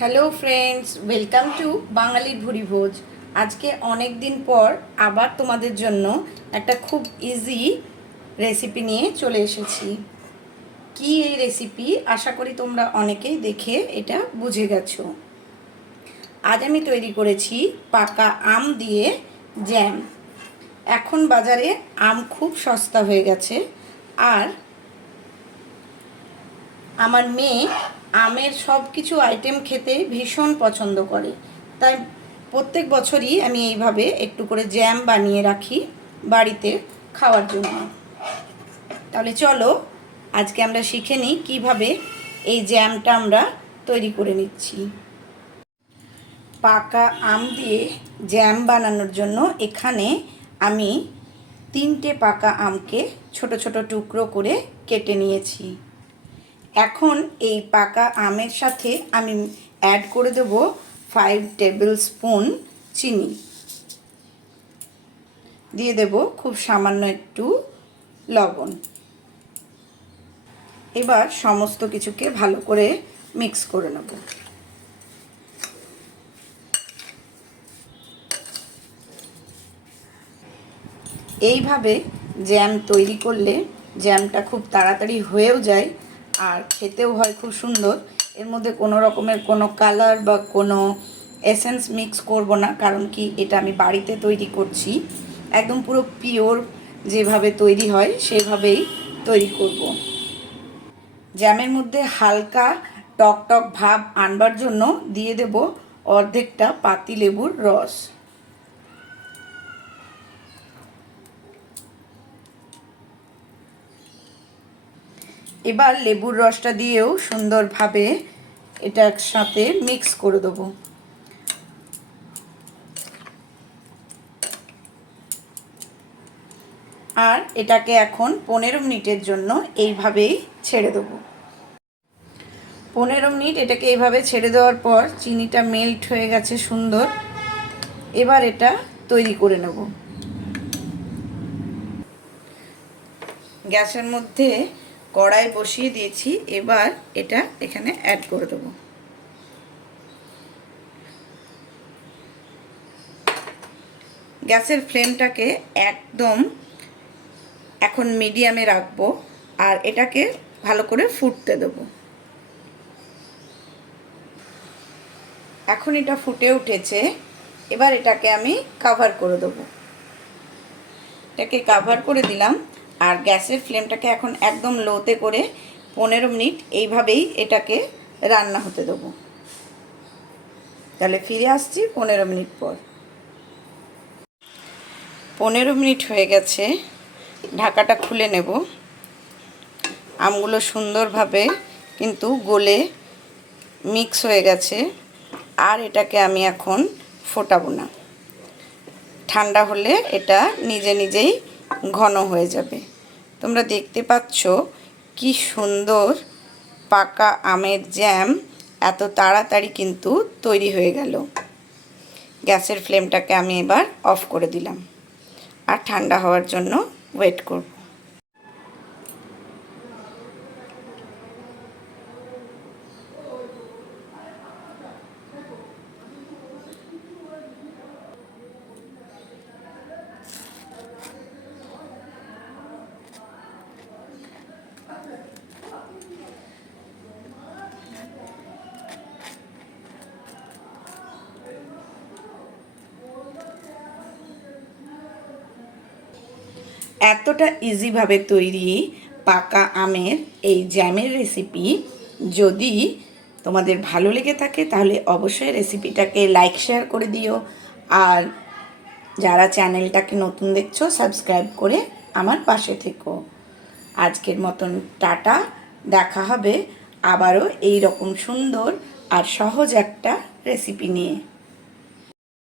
Hello friends, welcome to বাঙালির ভোজ। আজকে অনেক দিন পর আবার তোমাদের জন্য একটা খুব ইজি রেসিপি নিয়ে চলে এসেছি। কি এই রেসিপি, আশা করি তোমরা অনেকেই দেখে এটা বুঝে গেছো। আজ আমি তৈরি করেছি পাকা আম দিয়ে জ্যাম। এখন বাজারে আম খুব সস্তা হয়ে গেছে, আর আমার মেয়ে আমের সব কিছু আইটেম খেতে ভীষণ পছন্দ করে। তাই প্রত্যেক বছরই আমি এইভাবে একটু করে জ্যাম বানিয়ে রাখি বাড়িতে খাওয়ার জন্য। তাহলে চলো আজকে আমরা শিখে নিই কীভাবে এই জ্যামটা আমরা তৈরি করে নিচ্ছি। পাকা আম দিয়ে জ্যাম বানানোর জন্য এখানে আমি 3টে পাকা আমকে ছোট ছোট টুকরো করে কেটে নিয়েছি। এখন এই পাকা আমের সাথে আমি অ্যাড করে দেব 5 টেবিল স্পুন চিনি, দিয়ে দেব খুব সামান্য একটু লবণ। এবার সমস্ত কিছুকে ভালো করে মিক্স করে নেব। এইভাবে জ্যাম তৈরি করলে জ্যামটা খুব তাড়াতাড়ি হয়েও যায়, আর খেতেও হয় খুব সুন্দর। এর মধ্যে কোনো রকমের কোনো কালার বা কোনো এসেন্স মিক্স করব না, কারণ কি এটা আমি বাড়িতে তৈরি করছি। একদম পুরো পিওর যেভাবে তৈরি হয় সেভাবেই তৈরি করব। জ্যামের মধ্যে হালকা টক টক ভাব আনবার জন্য দিয়ে দেব অর্ধেকটা পাতিলেবুর রস। এবার লেবুর রসটা দিয়েও সুন্দরভাবে এটার সাথে মিক্স করে দেবো। আর এটাকে এখন 15 মিনিটের জন্য এইভাবেই ছেড়ে দেবো। 15 মিনিট এটাকে এইভাবে ছেড়ে দেওয়ার পর চিনিটা মেল্ট হয়ে গেছে সুন্দর। এবার এটা তৈরি করে নেব। গ্যাসের মধ্যে কড়াই বসিয়ে দিয়েছি, এবার এটা এখানে অ্যাড করে দেবো। গ্যাসের ফ্লেমটাকে একদম এখন মিডিয়ামে রাখবো, আর এটাকে ভালো করে ফুটতে দেবো। এখন এটা ফুটে উঠেছে, এবার এটাকে আমি কাভার করে দেবো। এটাকে কাভার করে দিলাম, আর গ্যাসের ফ্লেমটাকে এখন একদম লোতে করে 15 মিনিট এইভাবেই এটাকে রান্না হতে দেবো। তাহলে ফিরে আসছি 15 মিনিট পর। 15 মিনিট হয়ে গেছে, ঢাকাটা খুলে নেব। আমগুলো সুন্দরভাবে কিন্তু গলে মিক্স হয়ে গেছে, আর এটাকে আমি এখন ফোটাবো না। ঠান্ডা হলে এটা নিজে নিজেই ঘন হয়ে যাবে। তোমরা দেখতে পাচ্ছ কি সুন্দর পাকা আমের জ্যাম এত তাড়াতাড়ি কিন্তু তৈরি হয়ে গেল। গ্যাসের ফ্লেমটাকে আমি এবার অফ করে দিলাম, আর ঠান্ডা হওয়ার জন্য ওয়েট করব। এতটা ইজিভাবে তৈরি পাকা আমের এই জ্যামের রেসিপি যদি তোমাদের ভালো লেগে থাকে তাহলে অবশ্যই রেসিপিটাকে লাইক শেয়ার করে দিও, আর যারা চ্যানেলটাকে নতুন দেখছো সাবস্ক্রাইব করে আমার পাশে থেকো। আজকের মতন টাটা, দেখা হবে আবারও এই রকম সুন্দর আর সহজ একটা রেসিপি নিয়ে।